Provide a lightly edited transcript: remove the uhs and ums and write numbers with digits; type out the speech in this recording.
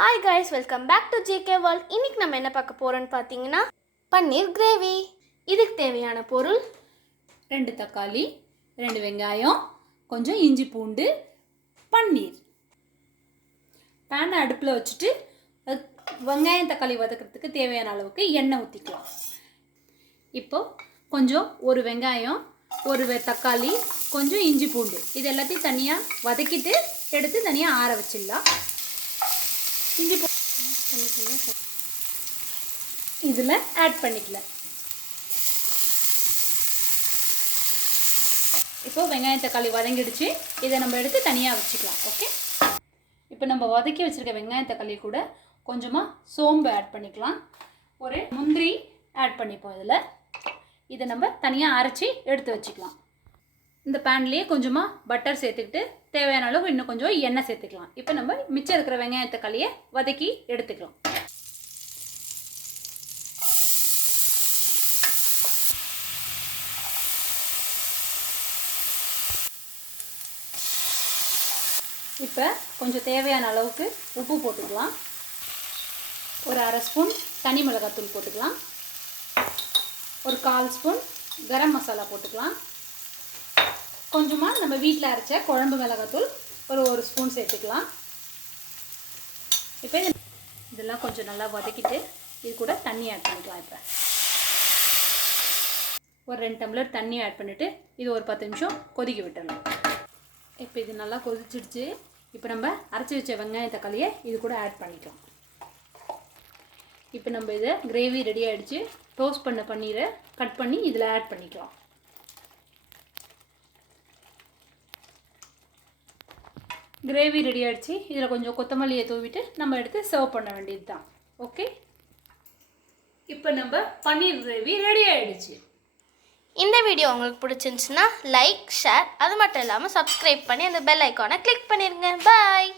Hi guys, welcome back to JK world. இன்னைக்கு நம்ம என்ன பார்க்க போறோம்னு பார்த்தீங்கன்னா பன்னீர் கிரேவி. இதுக்கு தேவையான பொருள் 2 தக்காளி, 2 வெங்காயம், கொஞ்சம் இஞ்சி பூண்டு, பன்னீர். பேனை அடுப்பில் வச்சுட்டு வெங்காயம் தக்காளி வதக்கிறதுக்கு தேவையான அளவுக்கு எண்ணெய் ஊற்றிக்கலாம். இப்போ கொஞ்சம் ஒரு வெங்காயம், ஒரு தக்காளி, கொஞ்சம் இஞ்சி பூண்டு இது எல்லாத்தையும் தனியாக வதக்கிட்டு எடுத்து தனியாக ஆற வச்சிடலாம். இஞ்சி பூண்டு இதில் ஆட் பண்ணிக்கலாம். இப்போ வெங்காயம் தக்காளி வதங்கிடுச்சு. இதை நம்ம எடுத்து தனியாக வச்சுக்கலாம். ஓகே, இப்போ நம்ம வதக்கி வச்சுருக்க வெங்காயம் தக்காளி கூட கொஞ்சமாக சோம்பு ஆட் பண்ணிக்கலாம். ஒரு முந்திரி ஆட் பண்ணிப்போம். இதை நம்ம தனியாக அரைச்சி எடுத்து வச்சுக்கலாம். இந்த பேன்லேயே கொஞ்சமாக பட்டர் சேர்த்துக்கிட்டு தேவையான அளவு இன்னும் கொஞ்சம் எண்ணெய் சேர்த்துக்கலாம். இப்போ நம்ம மிச்சம் இருக்கிற வெங்காய தக்காளியை வதக்கி எடுத்துக்கலாம். இப்போ கொஞ்சம் தேவையான அளவுக்கு உப்பு போட்டுக்கலாம். ஒரு அரை ஸ்பூன் தனி மிளகாத்தூள் போட்டுக்கலாம். ஒரு 1/4 ஸ்பூன் கரம் மசாலா போட்டுக்கலாம். கொஞ்சமாக நம்ம வீட்டில் அரைச்ச குழம்பு மிளகாத்தூள் ஒரு ஸ்பூன் சேர்த்துக்கலாம். இப்போ இதெல்லாம் கொஞ்சம் நல்லா வதக்கிட்டு இது கூட தண்ணி ஆட் பண்ணிக்கலாம். இப்போ ஒரு 2 டம்ளர் தண்ணி ஆட் பண்ணிவிட்டு இது ஒரு 10 நிமிஷம் கொதிக்க விட்டுடலாம். இப்போ இது நல்லா கொதிச்சிடுச்சு. இப்போ நம்ம அரைச்சி வச்ச வெங்காய தக்காளியை இது கூட ஆட் பண்ணிக்கலாம். இப்போ நம்ம இதை கிரேவி ரெடி ஆகிடுச்சு. டோஸ்ட் பண்ண பன்னீரை கட் பண்ணி இதில் ஆட் பண்ணிக்கலாம். கிரேவி ரெடி ஆகிடுச்சு. இதில் கொஞ்சம் கொத்தமல்லியை தூவிட்டு நம்ம எடுத்து சர்வ் பண்ண வேண்டியது தான். ஓகே, இப்போ நம்ம பன்னீர் கிரேவி ரெடி ஆகிடுச்சு. இந்த வீடியோ உங்களுக்கு பிடிச்சிருந்துச்சுன்னா லைக், ஷேர், அது மட்டும் இல்லாமல் சப்ஸ்கிரைப் பண்ணி அந்த பெல் ஐக்கானை கிளிக் பண்ணிடுங்க. பாய்.